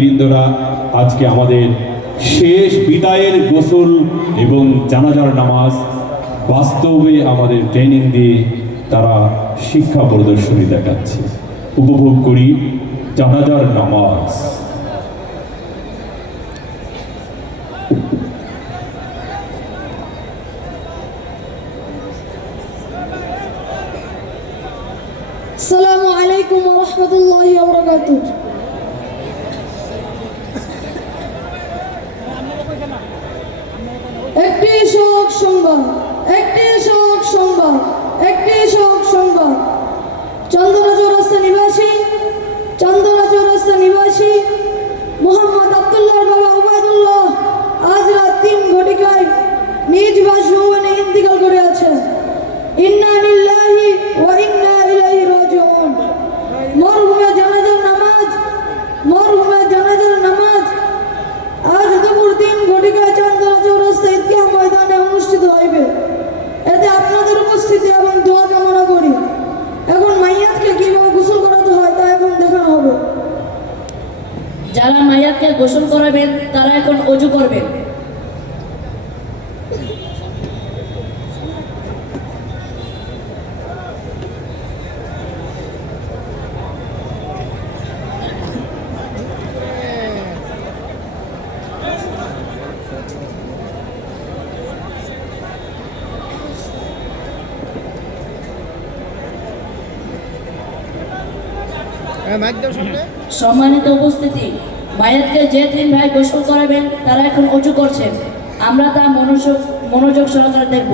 বৃন্দরা আজকে আমাদের শেষ বিদায়ের গোসল এবং জানাজার নামাজ বাস্তবে আমাদের ট্রেনিং দিয়ে তারা শিক্ষা প্রদর্শনী দেখাচ্ছে। উপভোগ করি জানাজার নামাজ। আসসালামু আলাইকুম ওয়া রাহমাতুল্লাহি ওয়া বারাকাতুহু। একটি শোক সংবাদ, একটি শোক সংবাদ, একটি শোক সংবাদ। চন্দনা চৌরাস্তা নিবাসী মোহাম্মদ আব্দুল্লাহর বাবা উবাইদুল্লাহ আজ রাত ৩ ঘটিকায় নিজ বাসভবনে ইন্তিকাল করে আছেন। ইন্না লিল্লাহি ওয়া ইন্না ইলাইহি রাজিউন। মরহুমের জানাজার নামাজ আজ দুপুর ৩ ঘটিকায় চন্দনা চৌরাস্তা ঈদগাহ ময়দানে অনুষ্ঠিত হইবে। এতে আপনাদের উপস্থিতি এবং দোয়া কামনা করি। এখন মাইয়াতকে কিভাবে গোসল করাতে হয় তা এখন দেখানো হবে। যারা মাইয়াতকে গোসল করাবেন তারা এখন ওযু করবেন। সম্মানিত উপস্থিতি, মাইয়াতকে যে ৩ ভাই গোসল করাবেন তারা এখন ওযু করছেন। আমরা তা মনোযোগ সহকারে দেখব।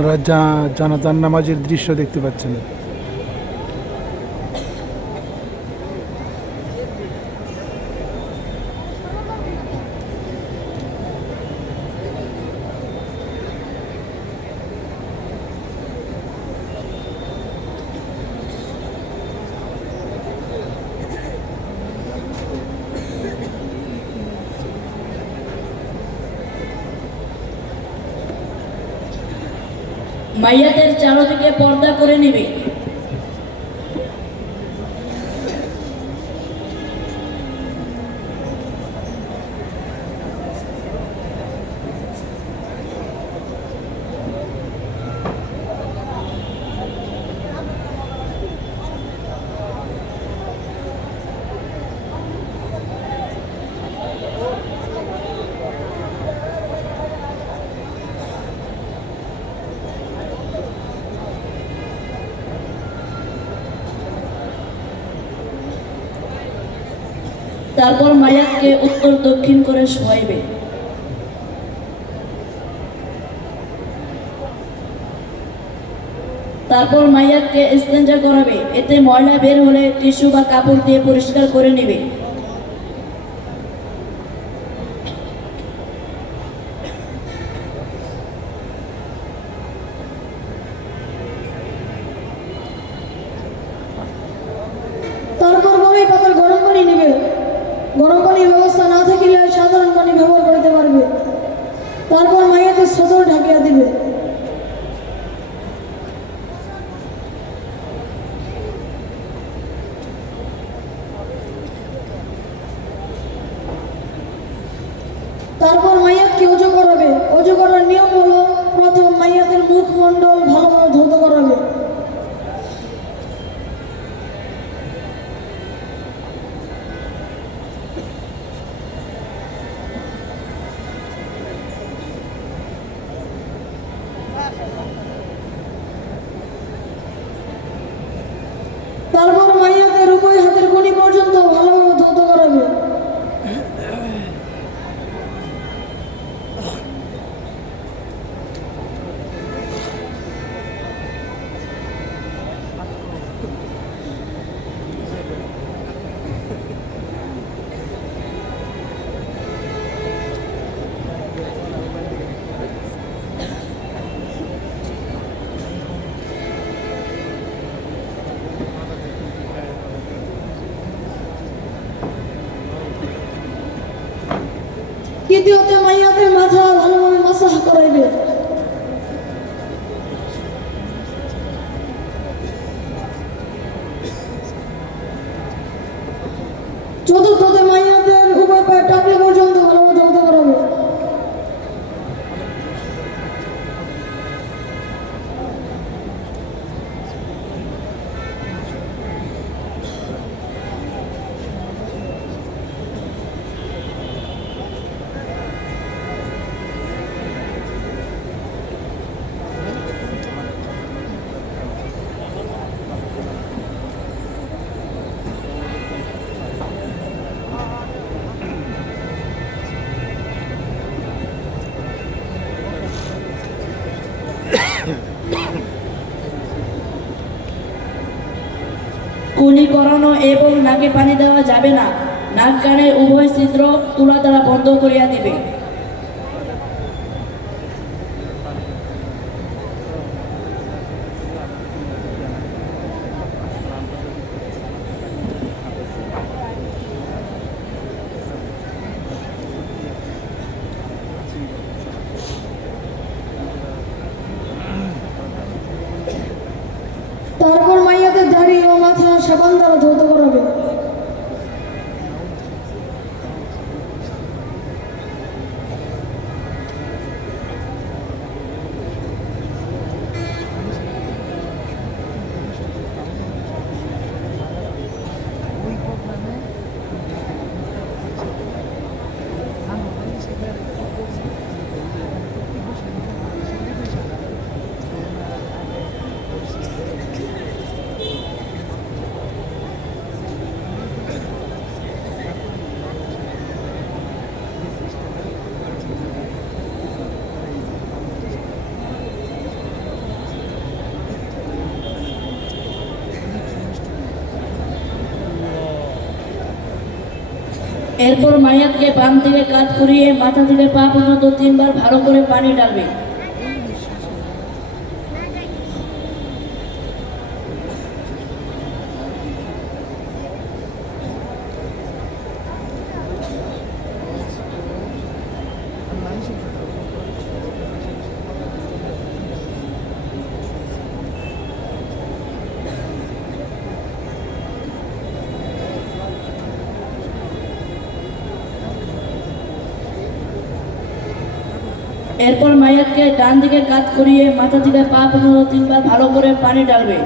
আপনারা জানাজার নামাজের দৃশ্য দেখতে পাচ্ছেন। মাইয়াতের চারদিকে পর্দা করে নেবে। তারপর মাইয়াতকে উত্তর দক্ষিণ করে শোয়াইবে। তারপর মাইয়াতকে ইস্তেঞ্জা করাবে। এতে ময়লা বের হলে টিস্যু বা কাপড় দিয়ে পরিষ্কার করে নেবে। তারপর বড়ই পাতার গরম পানি নেবে। গরম পানির ব্যবস্থা না থাকিলে সাধারণ পানি ব্যবহার করতে পারবে। তারপর মাইয়াতের সদর ঢাকিয়া দিবে। তারপর মাইয়াতকে ওযু করাবে। ওযু করার নিয়ম হলো প্রথম মাইয়াতের মুখমণ্ডল ভালোভাবে ধৌত করাবে। তারপর মাইয়াদের উভয় হাতের কনি পর্যন্ত ভালোভাবে ধৌত করাবে। তৃতীয়তে মাইয়াতের মাথা ভালোভাবে মাসাজ করাইবে। চতুর্থতে মাইয়াতের উভয় পায়ে টাকলে পর্যন্ত ভালোভাবে ধরতে করাবে। কুলি করানো এবং নাকে পানি দেওয়া যাবে না। নাক কানের উভয় ছিদ্র তুলা দ্বারা বন্ধ করিয়া দিবে। তারপর মাইয়াদের দাড়ি ও মাথা সাবান দ্বারা ধৌত করাবে। এরপর মাইয়াতকে বাম থেকে কাত করিয়ে মাথা থেকে পা পর্যন্ত 3 বার ভালো করে পানি ঢালবে। এরপর মাইয়াতকে ডান দিকে কাত করিয়ে মাথা থেকে পা পর্যন্ত 3 বার ভালো করে পানি ঢালবে।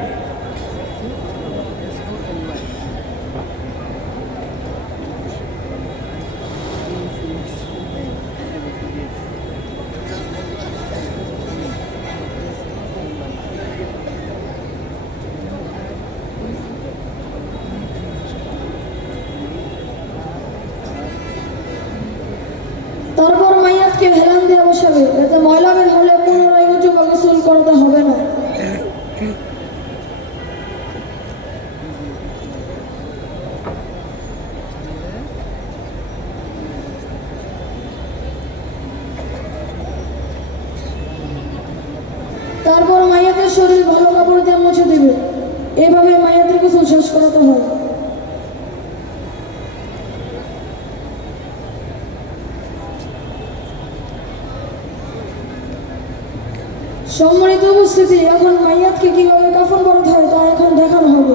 তারপর মাইয়াতকে হেলান দিয়ে বসাবে, যাতে ময়লা বের হলে পুনরায় উঁচু বা গোসল করতে হবে না। তারপর মাইয়াতের শরীর ভালো কাপড় দিয়ে মুছে দেবে। এভাবে মাইয়াতের গোসল শেষ করাতে হয়। সম্মানিত উপস্থিতি, এখন মাইয়াতকে কিভাবে কাফন পরাতে হয় তা এখন দেখানো হবে।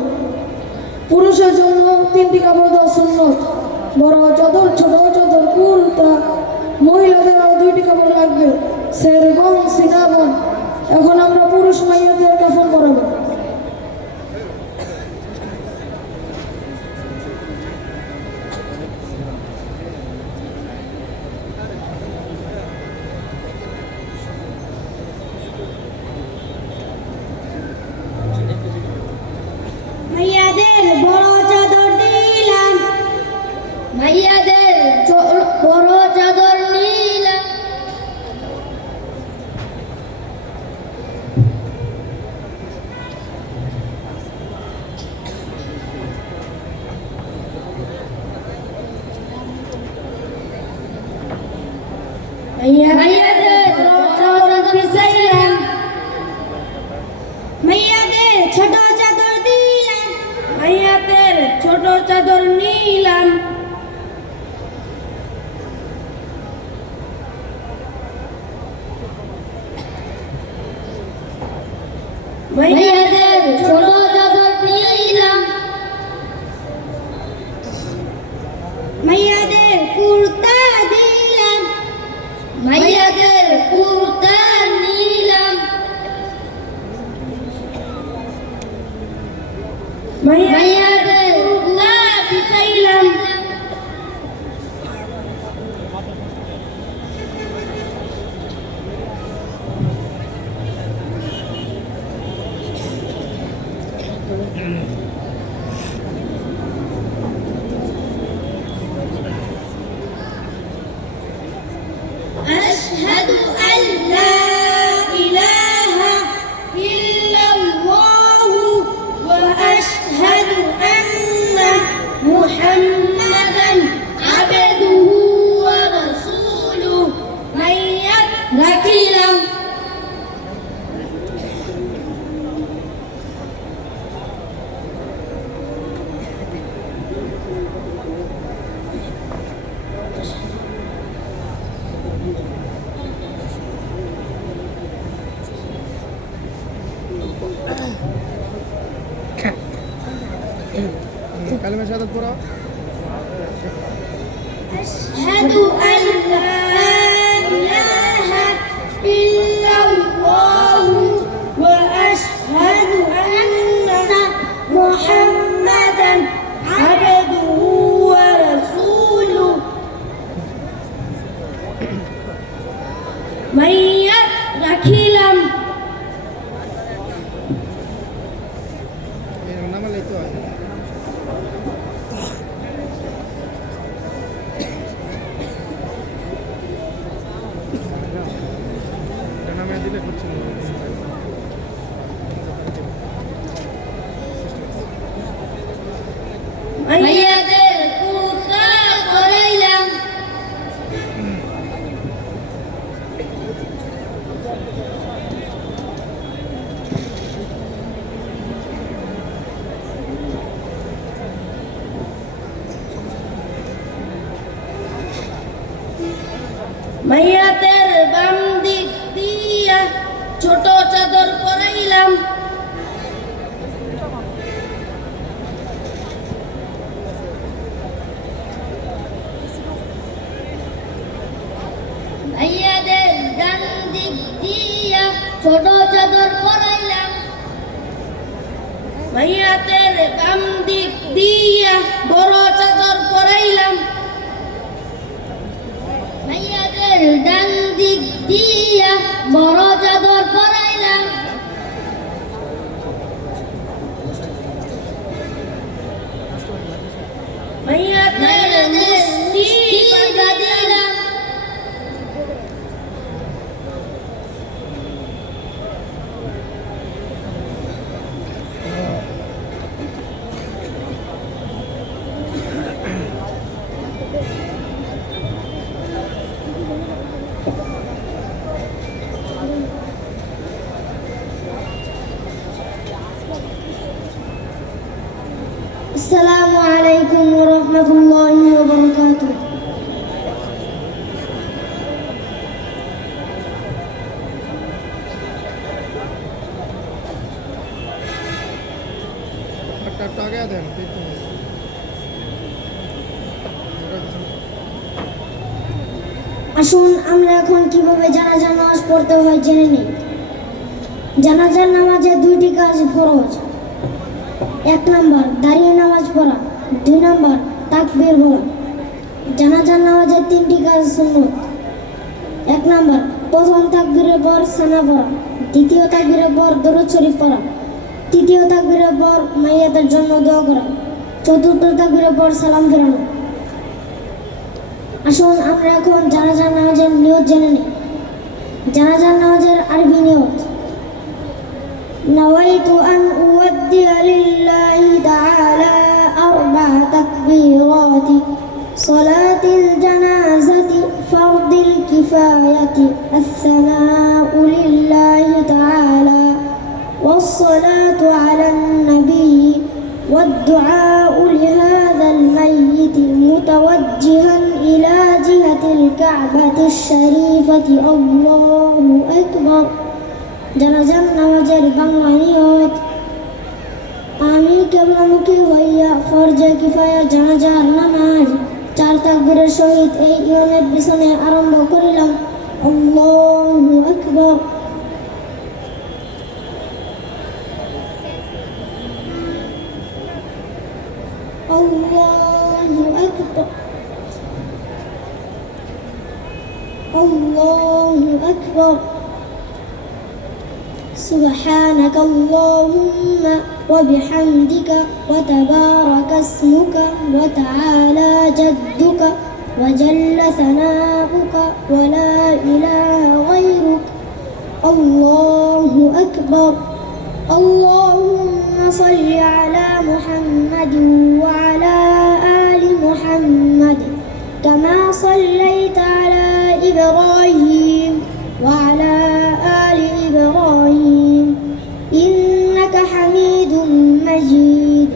পুরুষের জন্য 3টি কাপড় দেওয়া সুন্নত, বড় চাদর, ছোট চাদর, কুর্তা। মহিলাদের আরও 2টি কাপড় লাগবে, সেরগম, সিনাবন। এখন আমরা পুরুষ মাইয়াদের কাফন পরাবো। মাইয়াদের বড় চাদর দিলাম, মাইয়াদের বড় চাদর নিলাম। মাইয়াদের বড় চাদর বিছাইলাম, মাইয়াদের ছোট চাদর দিলাম, মাইয়াদের ছোট চাদর নিলাম। أن لا إله إلا الله وأشهد أن محمدا عبده ورسوله من يتقي কালেমা শাহাদাত পড়ো। أشهد أن لا إله إلا الله وأشهد أن محمدا عبده ورسوله মাইয়াত রাখিলাম এর নাম লিখতে হয়। এর নামে দিলে করছি না। মাইয়াদের কুরতা করাইলাম মাইয়াদের বাম দিক দিয়া ছোট চাদর পরাইলাম মাইয়াদের ডান দিক দিয়া ছোট চাদর পরাইলাম মাইয়াদের বাম দিক দিয়া বড় চাদর পরাইলাম মাইয়াদের ডান দিক দিয়া বড় চাদর পরাইলাম মাইয়াদের মুষ্টি বাঁধিলাম السلام عليكم ورحمة الله وبركاته একটা আগে দেন। আসুন আমরা এখন কিভাবে জানাজার নামাজ পড়তে হয় জেনে নিই। জানাজার নামাজে দুইটি কাজ ফরজ। 1 নম্বর দাঁড়িয়ে নামাজ পড়া, 2 নম্বর তাকবীর বলা। জানাজার নামাজের 3টি কাজ সুন্নত। 1 নম্বর প্রথম তাকবীরের পর সানা পড়া, দ্বিতীয় তাকবীরের পর দরুদ শরীফ পড়া, তৃতীয় তাকবীরের পর মাইয়াতের জন্য দোয়া করা, চতুর্থ তাকবীরের পর সালাম ফেরানো। আসুন আমরা এখন জানাজার নামাজের নিয়ত জেনে নিই। জানাজার নামাজের আরবি নিয়ত: نويت أن أودع لله تعالى 4 تكبيرات صلاة الجنازة فرض الكفاية الثناء لله تعالى والصلاة على النبي والدعاء لهذا الميت متوجها إلى جهة الكعبة الشريفة الله أكبر জানাজার নামাজের বাংলা নিয়ত: আমি কেবলামুখী হইয়া ফরজে কিফায়া জানাজার নামাজ 4 তাকবীরের সহিত এই ইমামের পিছনে আরম্ভ করিলাম। আল্লাহু আকবার। আল্লাহু আকবার। আল্লাহু আকবার। سبحانك اللهم وبحمدك وتبارك اسمك وتعالى جدك وجل ثناؤك ولا إله غيرك الله أكبر اللهم صل على محمد وعلى آل محمد كما صليت على إبراهيم وعلى آل إبراهيم إنك حميد مجيد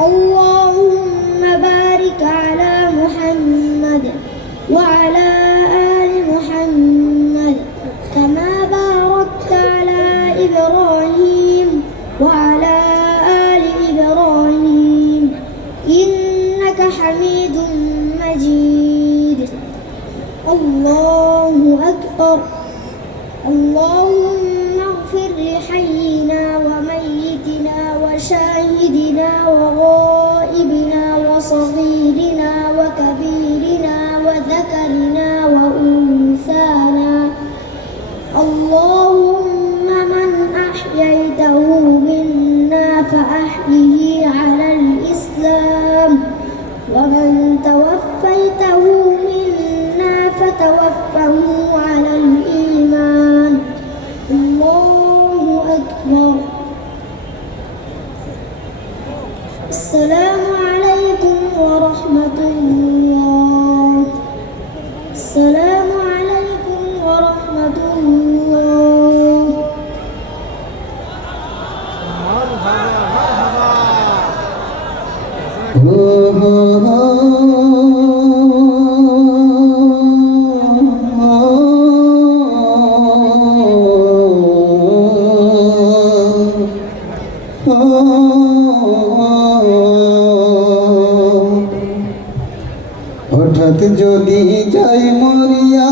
اللهم بارك على محمد وعلى آل محمد كما باركت على إبراهيم وعلى آل إبراهيم إنك حميد مجيد الله أكبر اللهم اغفر لحينا وميتنا وشاهدنا وغائبنا وصغيرنا وكبيرنا وذكرنا وأنثانا اللهم من أحييته منا فأحيه على الإسلام ومن توفيته منا فتوفه على الإيمان الله أكبر السلام عليكم ورحمة الله السلام عليكم ورحمة الله হঠাৎ যদি যাই মরিয়া